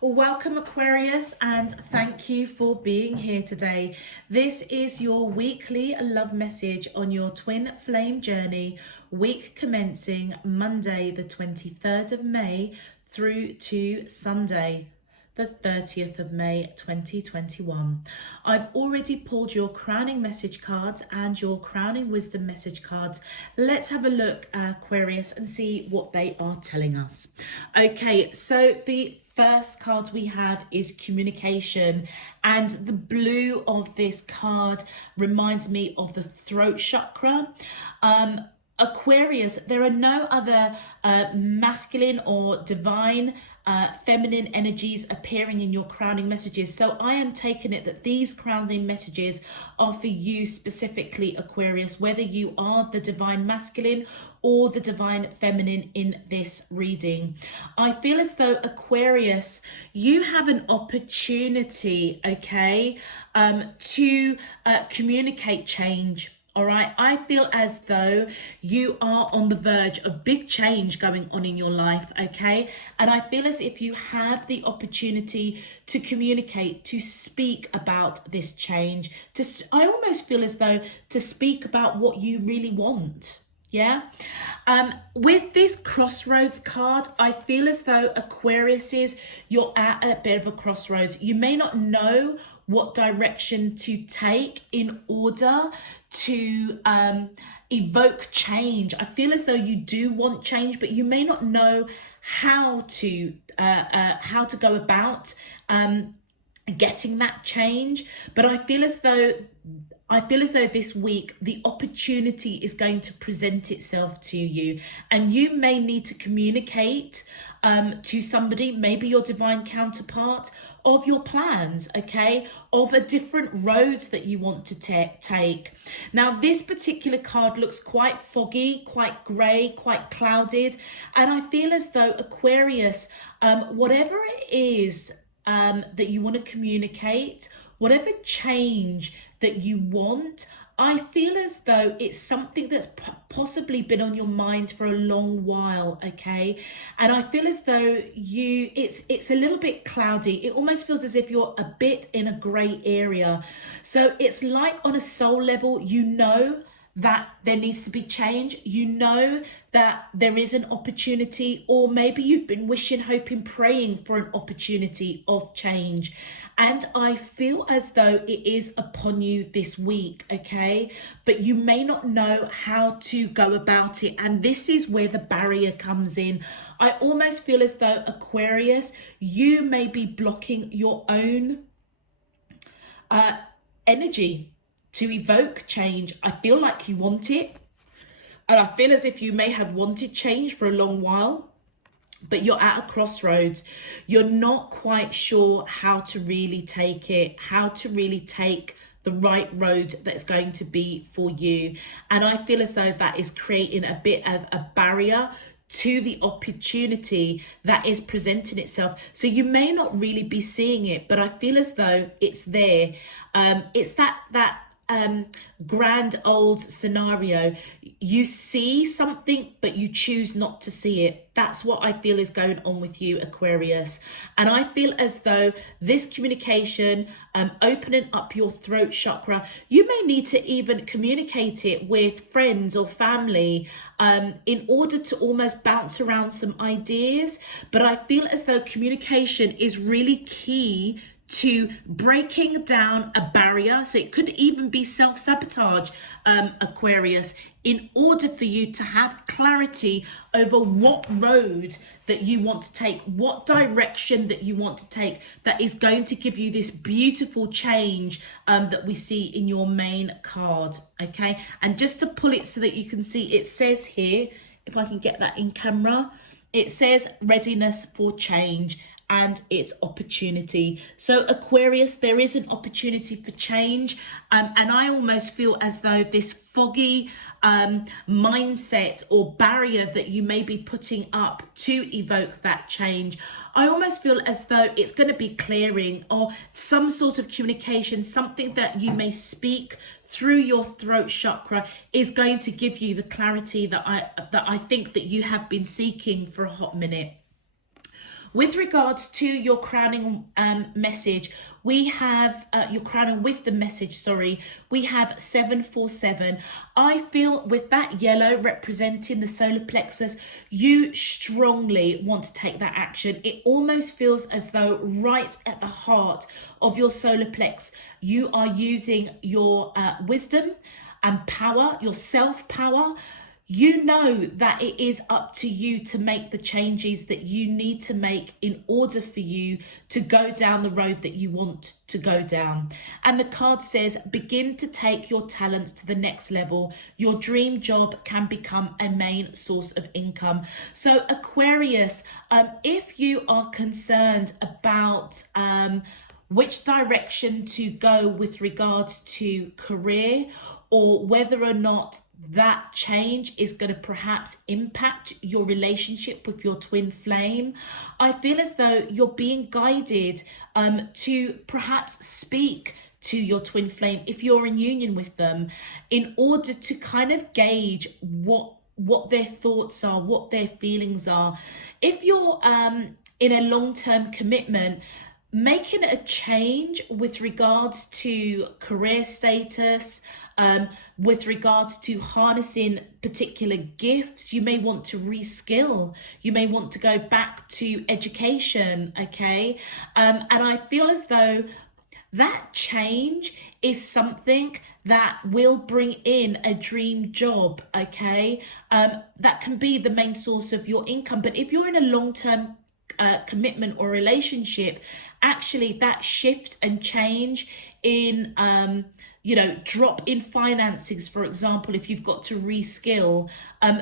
Well, welcome Aquarius, and thank you for being here today. This is your weekly love message on your twin flame journey, week commencing Monday the 23rd of May through to Sunday the 30th of May 2021. I've already pulled your crowning message cards and your crowning wisdom message cards. Let's have a look, Aquarius, and see what they are telling us. Okay, so the first card we have is communication, and the blue of this card reminds me of the throat chakra. Aquarius, there are no other masculine or divine feminine energies appearing in your crowning messages. So I am taking it that these crowning messages are for you specifically, Aquarius, whether you are the divine masculine or the divine feminine in this reading. I feel as though, Aquarius, you have an opportunity, okay, to communicate change. All right, I feel as though you are on the verge of big change going on in your life, okay? And I feel as if you have the opportunity to communicate, to speak about this change. I almost feel as though to speak about what you really want. Yeah. With this crossroads card, I feel as though Aquarius you're at a bit of a crossroads. You may not know what direction to take in order to evoke change. I feel as though you do want change, but you may not know how to go about getting that change. But I feel as though this week the opportunity is going to present itself to you, and you may need to communicate to somebody, maybe your divine counterpart, of your plans, okay, of a different roads that you want to take. Now, this particular card looks quite foggy, quite grey, quite clouded, and I feel as though, Aquarius, whatever it is that you want to communicate, whatever change that you want, I feel as though it's something that's possibly been on your mind for a long while, okay? And I feel as though it's a little bit cloudy. It almost feels as if you're a bit in a grey area. So it's like on a soul level, you know that there needs to be change, you know that there is an opportunity, or maybe you've been wishing, hoping, praying for an opportunity of change. And I feel as though it is upon you this week, okay? But you may not know how to go about it. And this is where the barrier comes in. I almost feel as though, Aquarius, you may be blocking your own energy to evoke change. I feel like you want it. And I feel as if you may have wanted change for a long while, but you're at a crossroads. You're not quite sure how to really take it, how to really take the right road that's going to be for you. And I feel as though that is creating a bit of a barrier to the opportunity that is presenting itself. So you may not really be seeing it, but I feel as though it's there. It's that grand old scenario. You see something, but you choose not to see it. That's what I feel is going on with you, Aquarius. And I feel as though this communication, opening up your throat chakra, you may need to even communicate it with friends or family in order to almost bounce around some ideas. But I feel as though communication is really key to breaking down a barrier. So it could even be self-sabotage, Aquarius, in order for you to have clarity over what road that you want to take, what direction that you want to take, that is going to give you this beautiful change that we see in your main card, okay? And just to pull it so that you can see, it says here, if I can get that in camera, it says readiness for change and its opportunity. So Aquarius, there is an opportunity for change, and I almost feel as though this foggy mindset or barrier that you may be putting up to evoke that change, I almost feel as though it's going to be clearing, or some sort of communication, something that you may speak through your throat chakra is going to give you the clarity that I think that you have been seeking for a hot minute. With regards to your crowning message, we have your crowning wisdom message, sorry, we have 747. I feel with that yellow representing the solar plexus, you strongly want to take that action. It almost feels as though right at the heart of your solar plex, you are using your wisdom and power, your self-power. You know that it is up to you to make the changes that you need to make in order for you to go down the road that you want to go down. And the card says, begin to take your talents to the next level. Your dream job can become a main source of income. So Aquarius, if you are concerned about which direction to go with regards to career, or whether or not that change is going to perhaps impact your relationship with your twin flame, I feel as though you're being guided to perhaps speak to your twin flame if you're in union with them, in order to kind of gauge what their thoughts are, what their feelings are. If you're in a long-term commitment, making a change with regards to career status, with regards to harnessing particular gifts, you may want to reskill, you may want to go back to education, okay? And I feel as though that change is something that will bring in a dream job, okay? That can be the main source of your income. But if you're in a long-term commitment or relationship, actually that shift and change in drop in finances, for example, if you've got to reskill,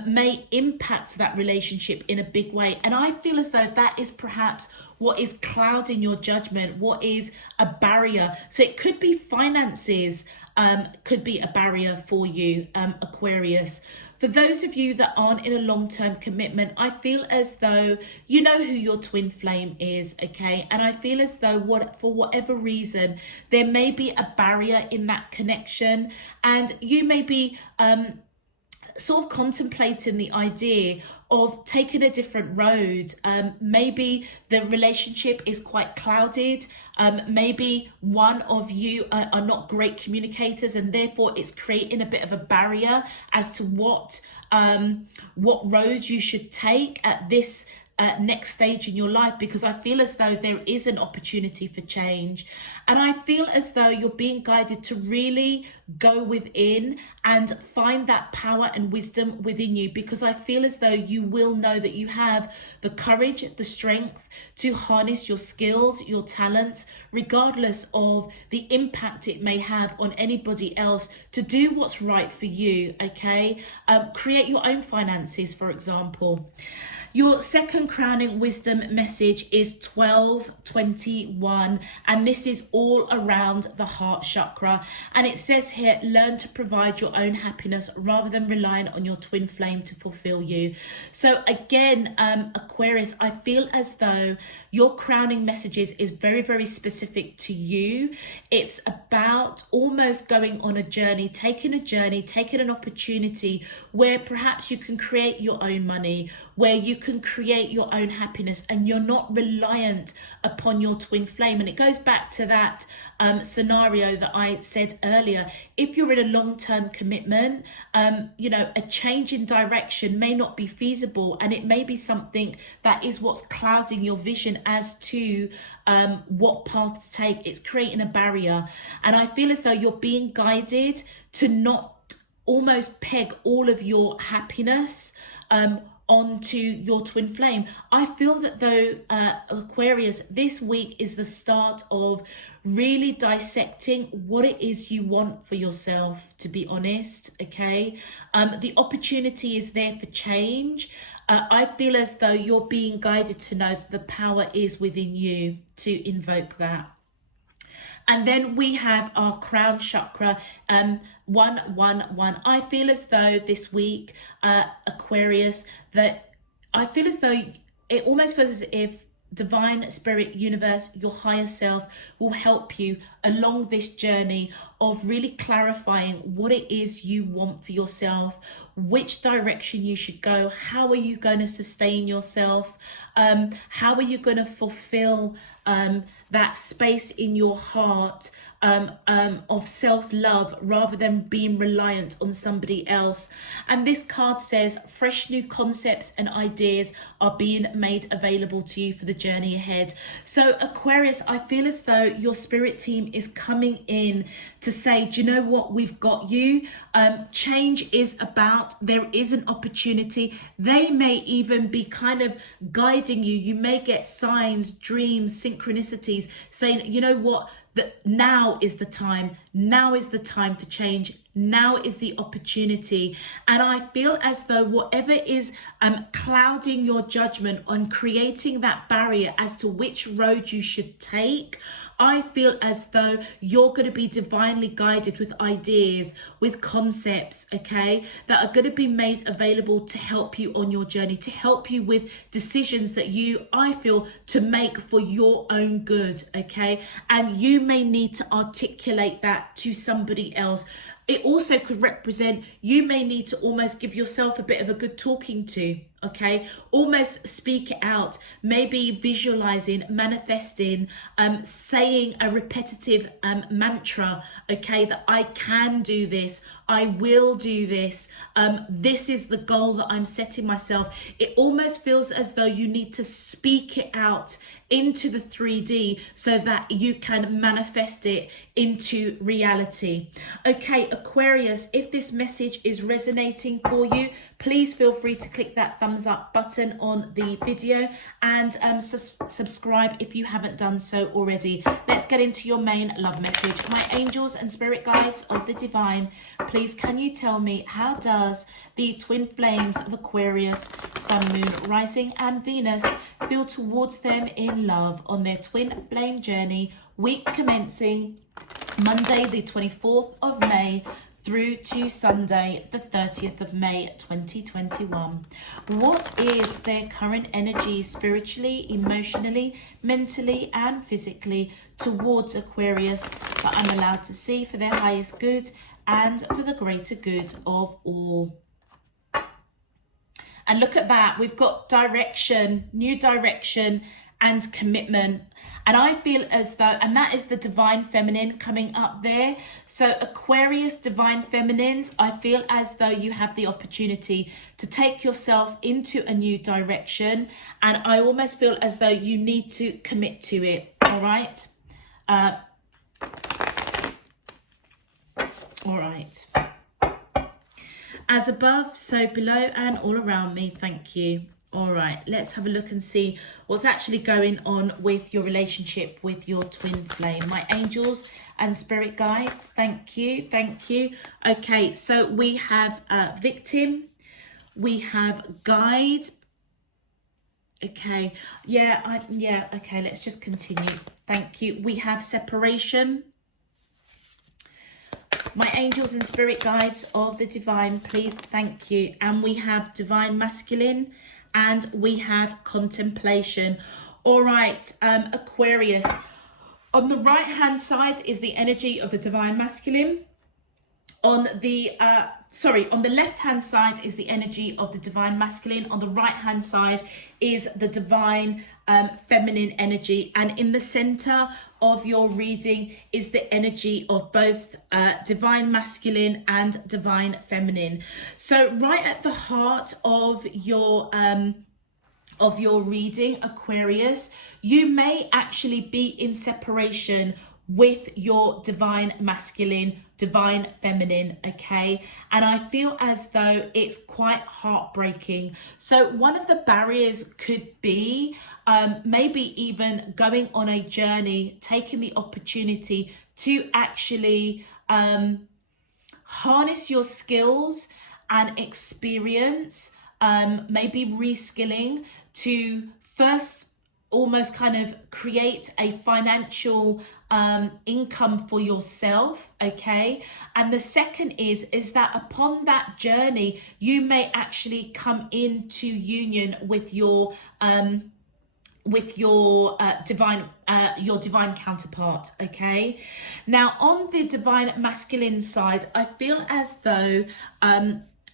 may impact that relationship in a big way. And I feel as though that is perhaps what is clouding your judgment, what is a barrier. So it could be finances, could be a barrier for you, Aquarius. For those of you that aren't in a long-term commitment, I feel as though you know who your twin flame is, okay? And I feel as though for whatever reason, there may be a barrier in that connection, and you may be sort of contemplating the idea of taking a different road. Maybe the relationship is quite clouded. Maybe one of you are not great communicators, and therefore it's creating a bit of a barrier as to what road you should take at this next stage in your life, because I feel as though there is an opportunity for change. And I feel as though you're being guided to really go within and find that power and wisdom within you, because I feel as though you will know that you have the courage, the strength to harness your skills, your talents, regardless of the impact it may have on anybody else, to do what's right for you, okay? Create your own finances, for example. Your second crowning wisdom message is 1221, and this is all around the heart chakra. And it says here, learn to provide your own happiness rather than relying on your twin flame to fulfill you. So again, Aquarius, I feel as though your crowning messages is very, very specific to you. It's about almost going on a journey, taking an opportunity where perhaps you can create your own money, where you can create your own happiness, and you're not reliant upon your twin flame. And it goes back to that scenario that I said earlier. If you're in a long-term commitment, a change in direction may not be feasible, and it may be something that is what's clouding your vision as to what path to take. It's creating a barrier, and I feel as though you're being guided to not almost peg all of your happiness onto your twin flame. I feel that though, Aquarius, this week is the start of really dissecting what it is you want for yourself, to be honest, okay? The opportunity is there for change. I feel as though you're being guided to know that the power is within you to invoke that. And then we have our crown chakra, 111. I feel as though this week, Aquarius, that I feel as though it almost feels as if divine spirit universe, your higher self will help you along this journey of really clarifying what it is you want for yourself, which direction you should go, how are you going to sustain yourself, how are you going to fulfill that space in your heart of self-love rather than being reliant on somebody else. And this card says fresh new concepts and ideas are being made available to you for the journey ahead. So Aquarius, I feel as though your spirit team is coming in to say, do you know what, we've got you. Change is about, there is an opportunity. They may even be kind of guiding you. You may get signs, dreams, synchronicities saying, you know what, that now is the time. Now is the time for change. Now is the opportunity. And I feel as though whatever is clouding your judgment on creating that barrier as to which road you should take, I feel as though you're going to be divinely guided with ideas, with concepts, okay, that are going to be made available to help you on your journey, to help you with decisions that you, I feel, to make for your own good, okay? And you may need to articulate that to somebody else. It also could represent, you may need to almost give yourself a bit of a good talking to, okay? Almost speak it out, maybe visualizing, manifesting, saying a repetitive mantra, okay, that I can do this, I will do this, this is the goal that I'm setting myself. It almost feels as though you need to speak it out into the 3D so that you can manifest it into reality. Okay, Aquarius, if this message is resonating for you, please feel free to click that thumbs up button on the video and subscribe if you haven't done so already. Let's get into your main love message. My angels and spirit guides of the divine, please can you tell me, how does the twin flames of Aquarius, Sun, Moon, Rising and Venus feel towards them in love on their twin flame journey, week commencing Monday the 24th of May through to Sunday the 30th of May 2021. What is their current energy spiritually, emotionally, mentally and physically towards Aquarius that I'm allowed to see for their highest good and for the greater good of all? And look at that, we've got direction, new direction and commitment. And I feel as though, and that is the divine feminine coming up there. So Aquarius, divine feminines, I feel as though you have the opportunity to take yourself into a new direction. And I almost feel as though you need to commit to it. All right. All right. As above, so below and all around me. Thank you. All right, let's have a look and see what's actually going on with your relationship with your twin flame. My angels and spirit guides, thank you, thank you. Okay, so we have victim, we have guide. Okay, okay, let's just continue. Thank you. We have separation. My angels and spirit guides of the divine, please, thank you. And we have divine masculine and we have contemplation. All right, Aquarius, on the right hand side is the energy of the divine masculine. On the left hand side is the energy of the divine masculine. On the right hand side is the divine feminine energy. And in the center of your reading is the energy of both divine masculine and divine feminine. So right at the heart of your reading, Aquarius, you may actually be in separation with your divine masculine, divine feminine, okay? And I feel as though it's quite heartbreaking. So one of the barriers could be maybe even going on a journey, taking the opportunity to actually harness your skills and experience, maybe reskilling to first almost kind of create a financial income for yourself, okay? And the second is that upon that journey, you may actually come into union with your with your divine counterpart. Okay, now on the divine masculine side, I feel as though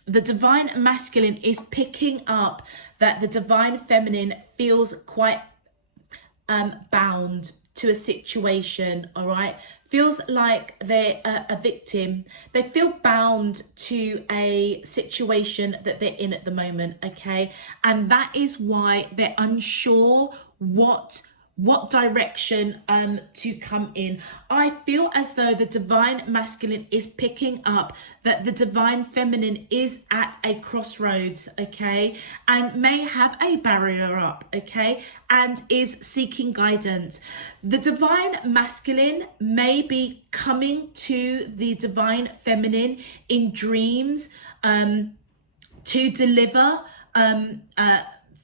the divine masculine is picking up that the divine feminine feels quite bound to a situation. All right, feels like they're a victim. They feel bound to a situation that they're in at the moment. Okay, and that is why they're unsure what direction to come in. I feel as though the divine masculine is picking up that the divine feminine is at a crossroads, okay, and may have a barrier up, okay, and is seeking guidance. The divine masculine may be coming to the divine feminine in dreams to deliver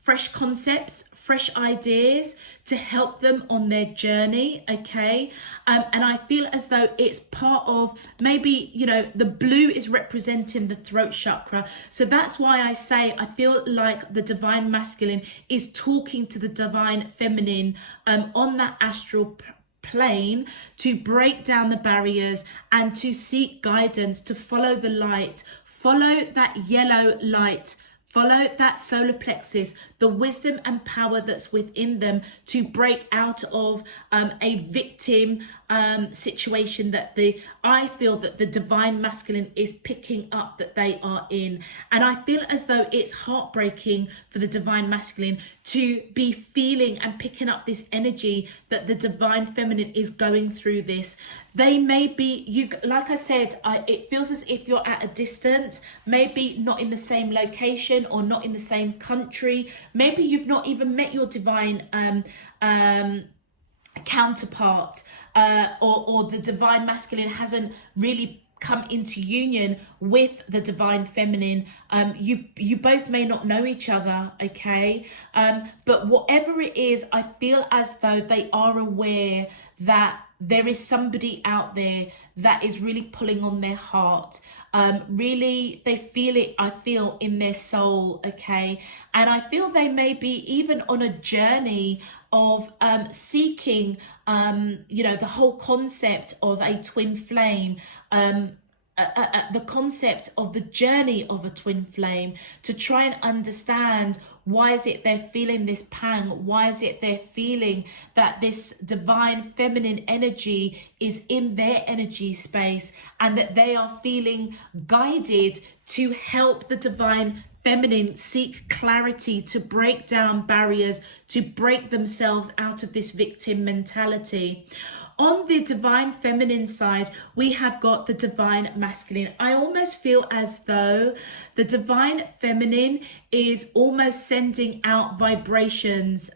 fresh concepts, fresh ideas to help them on their journey, okay? And I feel as though it's part of, maybe, you know, the blue is representing the throat chakra. So that's why I say I feel like the divine masculine is talking to the divine feminine on that astral plane to break down the barriers and to seek guidance, to follow the light, follow that yellow light, follow that solar plexus, the wisdom and power that's within them to break out of a victim situation that I feel that the divine masculine is picking up that they are in. And I feel as though it's heartbreaking for the divine masculine to be feeling and picking up this energy that the divine feminine is going through this. They may be, like I said, it feels as if you're at a distance, maybe not in the same location or not in the same country. Maybe you've not even met your divine counterpart, or the divine masculine hasn't really come into union with the divine feminine. You both may not know each other, okay? But whatever it is, I feel as though they are aware that there is somebody out there that is really pulling on their heart. Really, they feel it, I feel, in their soul, okay? And I feel they may be even on a journey of seeking, the whole concept of a twin flame, the concept of the journey of a twin flame, to try and understand why is it they're feeling this pang, why is it they're feeling that this divine feminine energy is in their energy space, and that they are feeling guided to help the divine feminine seek clarity, to break down barriers, to break themselves out of this victim mentality. On the divine feminine side, we have got the divine masculine. I almost feel as though the divine feminine is almost sending out vibrations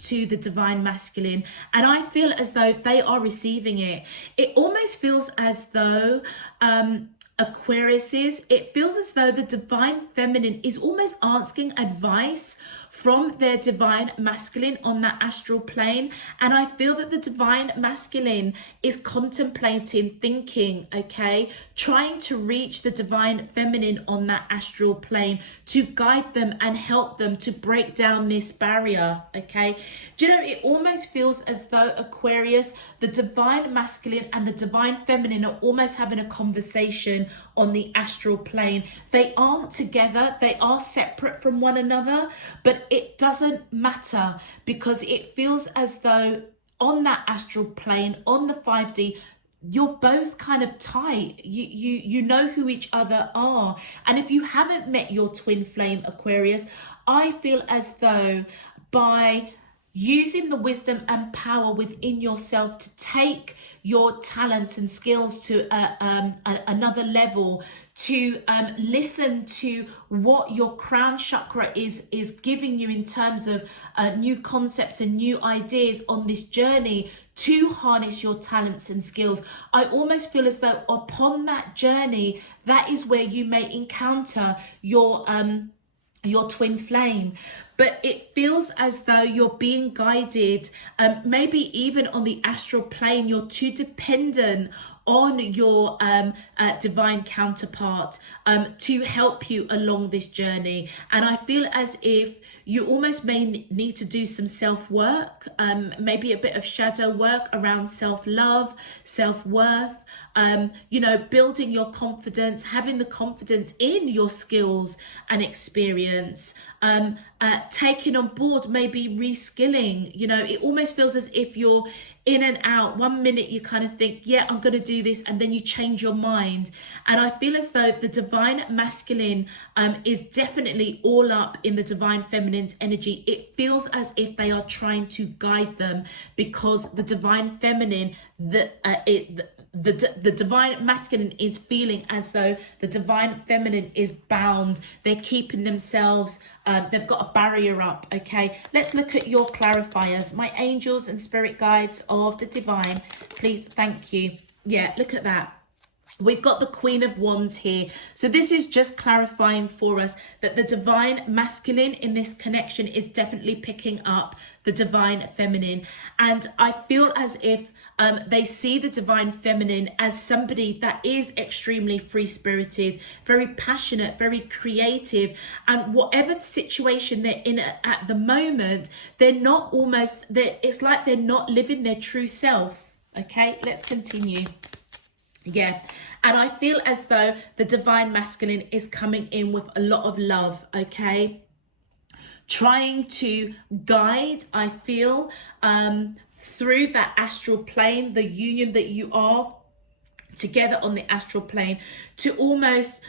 to the divine masculine. And I feel as though they are receiving it. It almost feels as though Aquariuses, it feels as though the divine feminine is almost asking advice from their divine masculine on that astral plane. And I feel that the divine masculine is contemplating, thinking, okay, trying to reach the divine feminine on that astral plane to guide them and help them to break down this barrier, okay? Do you know, it almost feels as though Aquarius, the divine masculine and the divine feminine are almost having a conversation on the astral plane. They aren't together, they are separate from one another, but it doesn't matter, because it feels as though on that astral plane, on the 5D, you're both kind of tight. You know who each other are. And if you haven't met your twin flame, Aquarius, I feel as though by using the wisdom and power within yourself to take your talents and skills to another level, to listen to what your crown chakra is giving you in terms of new concepts and new ideas on this journey to harness your talents and skills. I almost feel as though upon that journey, that is where you may encounter your twin flame. But it feels as though you're being guided, maybe even on the astral plane, you're too dependent on your divine counterpart to help you along this journey. And I feel as if you almost may need to do some self-work, maybe a bit of shadow work around self-love, self-worth, you know, building your confidence, having the confidence in your skills and experience, taking on board, maybe reskilling. You know, it almost feels as if you're in and out. One minute you kind of think, yeah, I'm going to do this, and then you change your mind. And I feel as though the divine masculine is definitely all up in the divine feminine's energy. It feels as if they are trying to guide them, because the divine feminine, the divine masculine is feeling as though the divine feminine is bound. They're keeping themselves, they've got a barrier up. Okay, let's look at your clarifiers. My angels and spirit guides of the divine, please, thank you. Yeah, look at that. We've got the Queen of Wands here. So this is just clarifying for us that the divine masculine in this connection is definitely picking up the divine feminine. And I feel as if they see the divine feminine as somebody that is extremely free-spirited, very passionate, very creative. And whatever the situation they're in at the moment, they're not almost, it's like they're not living their true self. Okay, let's continue. Yeah, and I feel as though the divine masculine is coming in with a lot of love, okay? Trying to guide, I feel, through that astral plane, the union that you are together on the astral plane, to almost,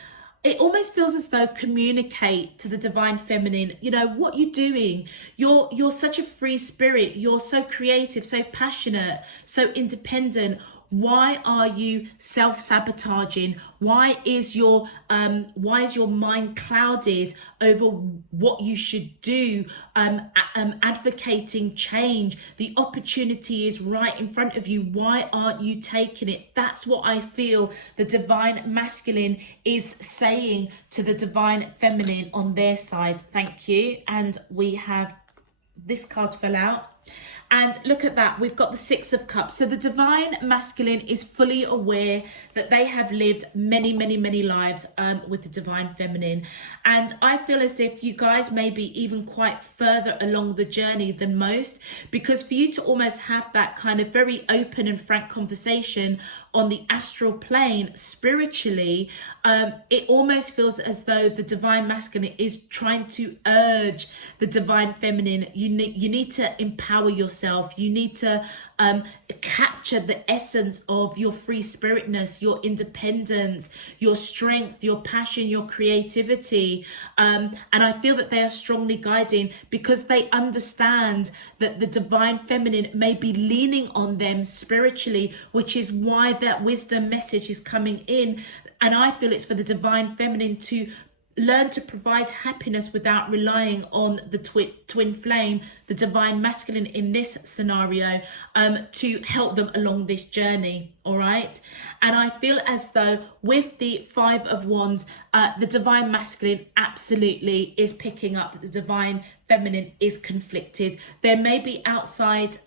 it almost feels as though communicate to the divine feminine, you know, what you're doing. You're such a free spirit. You're so creative, so passionate, so independent. Why are you self-sabotaging? Why is your mind clouded over what you should do? Advocating change. The opportunity is right in front of you. Why aren't you taking it? That's what I feel the divine masculine is saying to the divine feminine on their side. Thank you. And we have this card fell out. And look at that, we've got the Six of Cups. So the divine masculine is fully aware that they have lived many, many, many lives with the divine feminine. And I feel as if you guys may be even quite further along the journey than most, because for you to almost have that kind of very open and frank conversation on the astral plane spiritually, it almost feels as though the divine masculine is trying to urge the divine feminine. You need to empower yourself. You need to capture the essence of your free spiritness, your independence, your strength, your passion, your creativity. And I feel that they are strongly guiding, because they understand that the divine feminine may be leaning on them spiritually, which is why that wisdom message is coming in. And I feel it's for the divine feminine to learn to provide happiness without relying on the twin flame, the divine masculine in this scenario, to help them along this journey. All right. And I feel as though with the Five of Wands, the divine masculine absolutely is picking up that the divine feminine is conflicted. There may be outside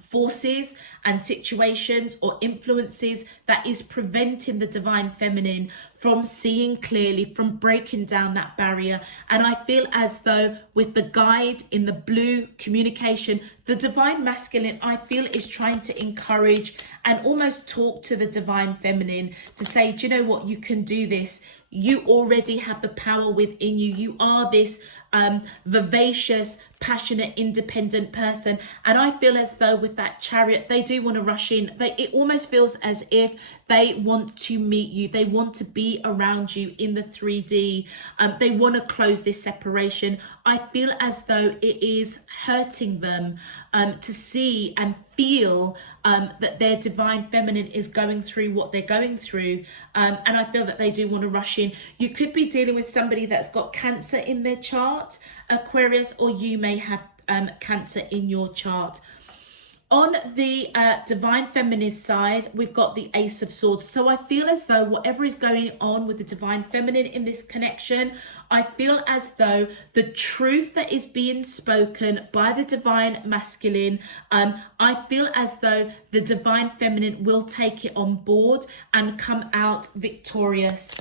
forces and situations or influences that is preventing the divine feminine from seeing clearly, from breaking down that barrier. And I feel as though with the guide in the blue communication, the divine masculine, I feel, is trying to encourage and almost talk to the divine feminine to say, do you know what, you can do this. You already have the power within you. You are this vivacious, passionate, independent person. And I feel as though with that Chariot, they do want to rush in. It almost feels as if they want to meet you. They want to be around you in the 3D. They want to close this separation. I feel as though it is hurting them to see and feel that their divine feminine is going through what they're going through. And I feel that they do want to rush in. You could be dealing with somebody that's got Cancer in their chart, Aquarius, or you may have Cancer in your chart. On the divine feminine side, we've got the Ace of Swords. So I feel as though whatever is going on with the divine feminine in this connection, I feel as though the truth that is being spoken by the divine masculine, I feel as though the divine feminine will take it on board and come out victorious.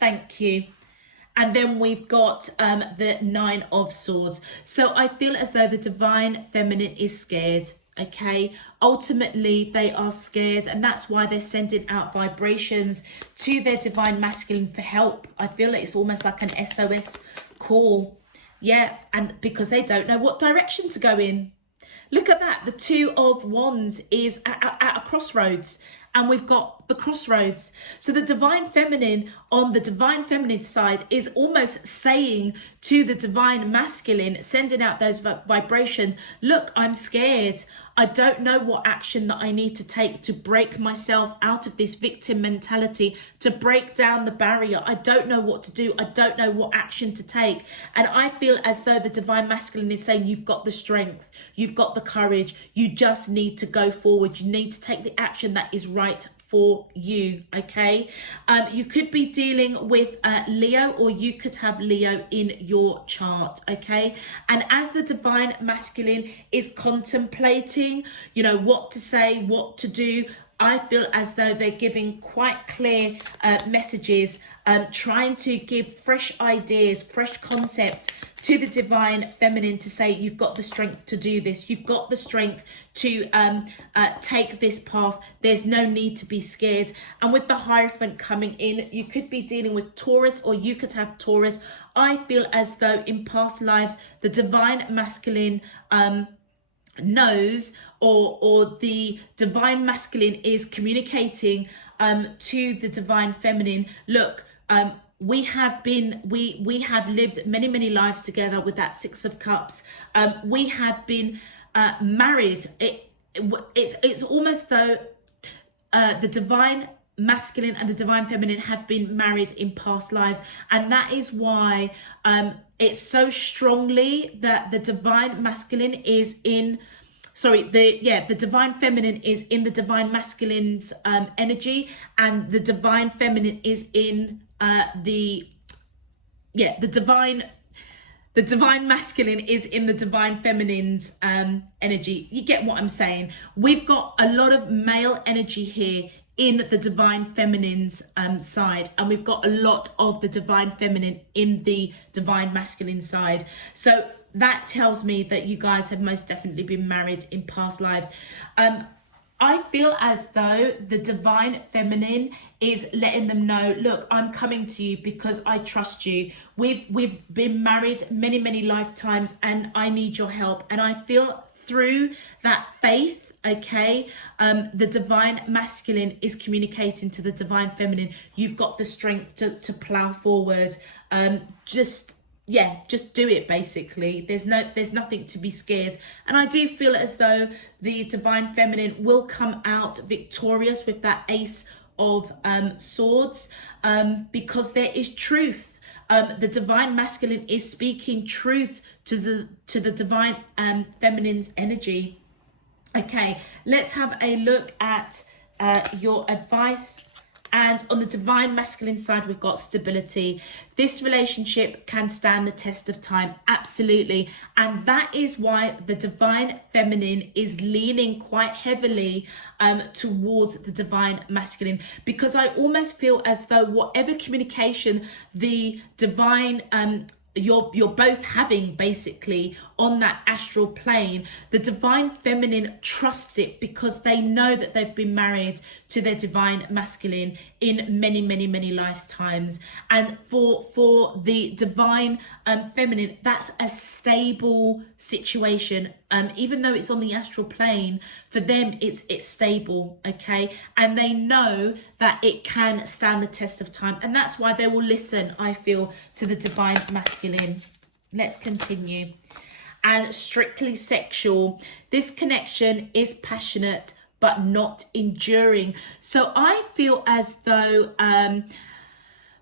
Thank you. And then we've got the Nine of Swords. So I feel as though the divine feminine is scared, okay? Ultimately, they are scared, and that's why they're sending out vibrations to their divine masculine for help. I feel like it's almost like an SOS call. Yeah, and because they don't know what direction to go in. Look at that. The Two of Wands is at a crossroads, and we've got the crossroads. So the divine feminine on the divine feminine side is almost saying to the divine masculine, sending out those vibrations, look, I'm scared. I don't know what action that I need to take to break myself out of this victim mentality, to break down the barrier. I don't know what to do. I don't know what action to take. And I feel as though the divine masculine is saying, you've got the strength, you've got the courage, you just need to go forward. You need to take the action that is right for you. Okay, you could be dealing with Leo, or you could have Leo in your chart. Okay, and as the divine masculine is contemplating, you know, what to say, what to do, I feel as though they're giving quite clear messages, trying to give fresh ideas, fresh concepts to the divine feminine to say, you've got the strength to do this. You've got the strength to take this path. There's no need to be scared. And with the Hierophant coming in, you could be dealing with Taurus, or you could have Taurus. I feel as though in past lives, the divine masculine knows, or the divine masculine is communicating to the divine feminine, look, we have lived many lives together with that Six of Cups. We have been married. It's almost though the divine masculine and the divine feminine have been married in past lives, and that is why it's so strongly that the divine masculine is in the divine feminine is in the divine masculine's energy, and the divine feminine is in the divine masculine is in the divine feminine's energy. You get what I'm saying? We've got a lot of male energy here in the divine feminine's side, and we've got a lot of the divine feminine in the divine masculine side. So that tells me that you guys have most definitely been married in past lives. I feel as though the divine feminine is letting them know, look, I'm coming to you because I trust you. We've been married many lifetimes, and I need your help. And I feel through that faith, okay, the divine masculine is communicating to the divine feminine, you've got the strength to plow forward. Just do it, basically. There's nothing to be scared. And I do feel as though the divine feminine will come out victorious with that Ace of Swords, because there is truth. The divine masculine is speaking truth to the divine feminine's energy. Okay, let's have a look at your advice. And on the divine masculine side, we've got stability. This relationship can stand the test of time, absolutely. And that is why the divine feminine is leaning quite heavily towards the divine masculine, because I almost feel as though whatever communication the divine you're both having, basically, on that astral plane, the divine feminine trusts it, because they know that they've been married to their divine masculine in many lifetimes. And for the divine feminine, that's a stable situation. Even though it's on the astral plane, for them it's stable, okay? And they know that it can stand the test of time, and that's why they will listen, I feel, to the divine masculine. Let's continue. And strictly sexual. This connection is passionate but not enduring. So I feel as though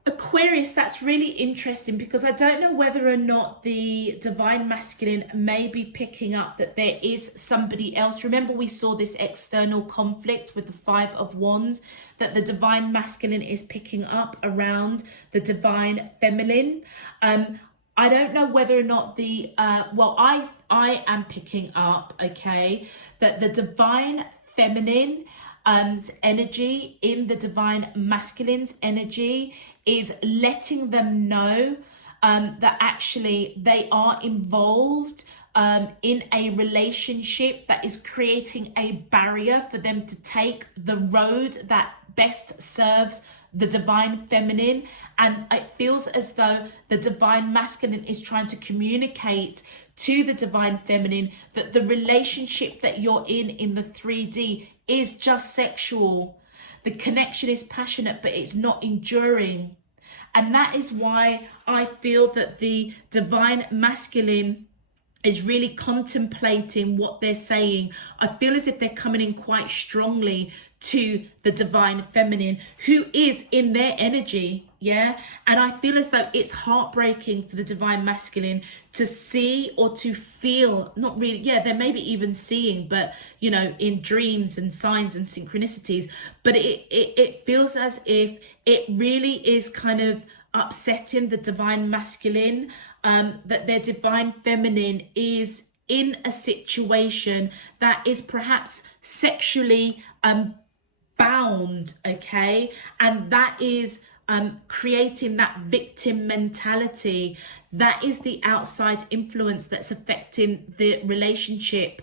Aquarius, that's really interesting, because I don't know whether or not the divine masculine may be picking up that there is somebody else. Remember, we saw this external conflict with the 5 of Wands that the divine masculine is picking up around the divine feminine. I don't know whether or not the I am picking up, okay, that the divine feminine energy in the divine masculine's energy is letting them know that actually they are involved in a relationship that is creating a barrier for them to take the road that best serves the divine feminine. And it feels as though the divine masculine is trying to communicate to the divine feminine that the relationship that you're in the 3D is just sexual. The connection is passionate, but it's not enduring. And that is why I feel that the divine masculine is really contemplating what they're saying. I feel as if they're coming in quite strongly to the divine feminine, who is in their energy, yeah? And I feel as though it's heartbreaking for the divine masculine to see or to feel, not really, yeah, they're maybe even seeing, but, you know, in dreams and signs and synchronicities, but it feels as if it really is kind of upsetting the divine masculine, that their divine feminine is in a situation that is perhaps sexually bound, okay, and that is creating that victim mentality. That is the outside influence that's affecting the relationship,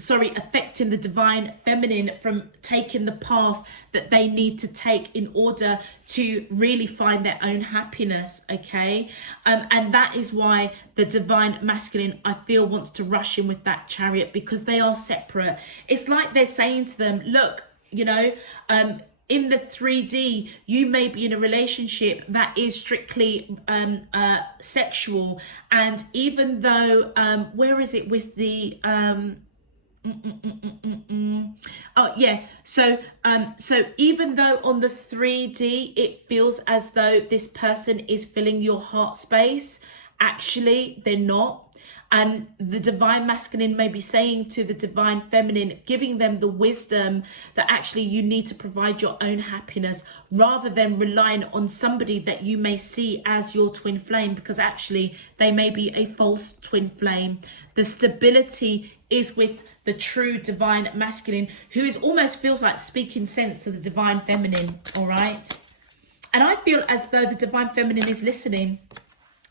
affecting the divine feminine from taking the path that they need to take in order to really find their own happiness, okay? And that is why the divine masculine, I feel, wants to rush in with that Chariot, because they are separate. It's like they're saying to them, look, you know, in the 3D, you may be in a relationship that is strictly sexual. And even though, where is it with the... Oh yeah, so even though on the 3D it feels as though this person is filling your heart space, actually they're not. And the divine masculine may be saying to the divine feminine, giving them the wisdom that actually you need to provide your own happiness rather than relying on somebody that you may see as your twin flame, because actually they may be a false twin flame. The stability is with the true divine masculine, who is almost feels like speaking sense to the divine feminine, all right? And I feel as though the divine feminine is listening.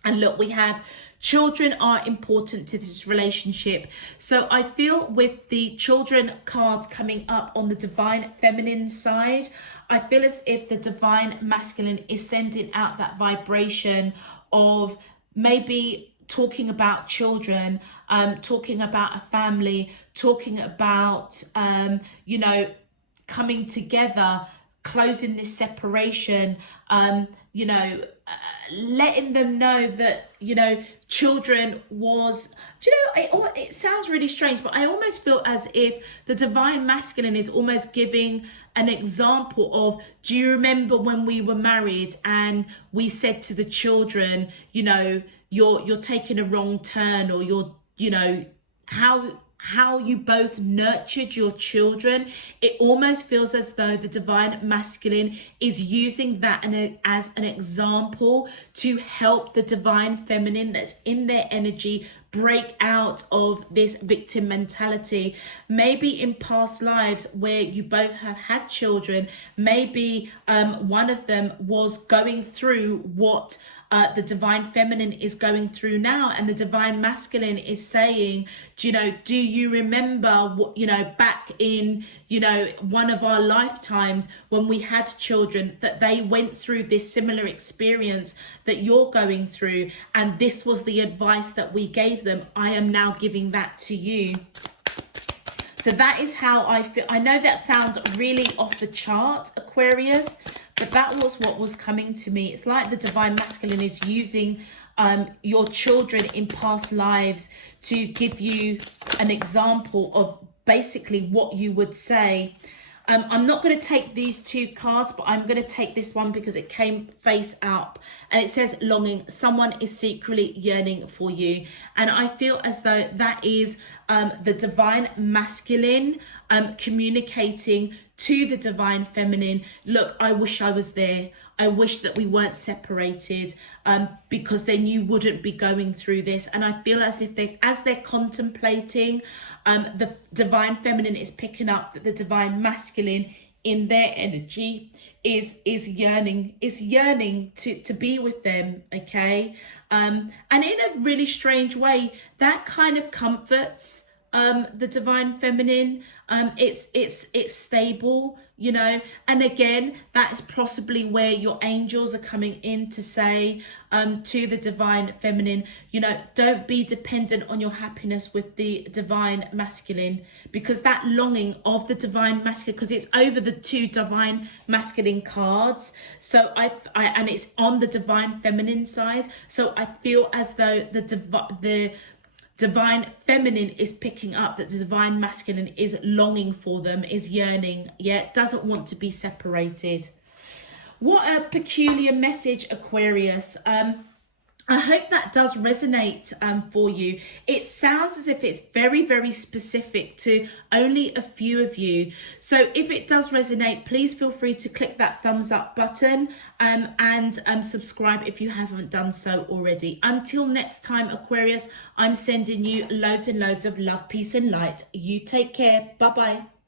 And look, we have children are important to this relationship. So I feel with the children cards coming up on the divine feminine side, I feel as if the divine masculine is sending out that vibration of maybe talking about children, talking about a family, talking about, you know, coming together, closing this separation, you know, letting them know that, you know, children was, do you know, it sounds really strange, but I almost feel as if the divine masculine is almost giving an example of, do you remember when we were married and we said to the children, you know, you're taking a wrong turn, or you're, you know, how you both nurtured your children. It almost feels as though the divine masculine is using that as an example to help the divine feminine that's in their energy break out of this victim mentality. Maybe in past lives where you both have had children, maybe one of them was going through what the divine feminine is going through now, and the divine masculine is saying, do you remember what, you know, back in, you know, one of our lifetimes when we had children, that they went through this similar experience that you're going through, and this was the advice that we gave them. I am now giving that to you. So that is how I feel. I know that sounds really off the chart, Aquarius, but that was what was coming to me. It's like the divine masculine is using your children in past lives to give you an example of basically what you would say. I'm not going to take these two cards, but I'm going to take this one because it came face up, and it says longing. Someone is secretly yearning for you, and I feel as though that is the divine masculine communicating to the divine feminine. Look, I wish I was there. I wish that we weren't separated, because then you wouldn't be going through this. And I feel as if as they're contemplating, the divine feminine is picking up that the divine masculine in their energy is yearning to be with them. Okay, and in a really strange way, that kind of comforts the divine feminine. It's stable, you know, and again, that's possibly where your angels are coming in to say to the divine feminine, you know, don't be dependent on your happiness with the divine masculine, because that longing of the divine masculine, because it's over the two divine masculine cards, so I and it's on the divine feminine side, so I feel as though the divine feminine is picking up that the divine masculine is longing for them, is yearning, doesn't want to be separated. What a peculiar message, Aquarius. I hope that does resonate for you. It sounds as if it's very, very specific to only a few of you. So if it does resonate, please feel free to click that thumbs up button and subscribe if you haven't done so already. Until next time, Aquarius, I'm sending you loads and loads of love, peace and light. You take care. Bye-bye.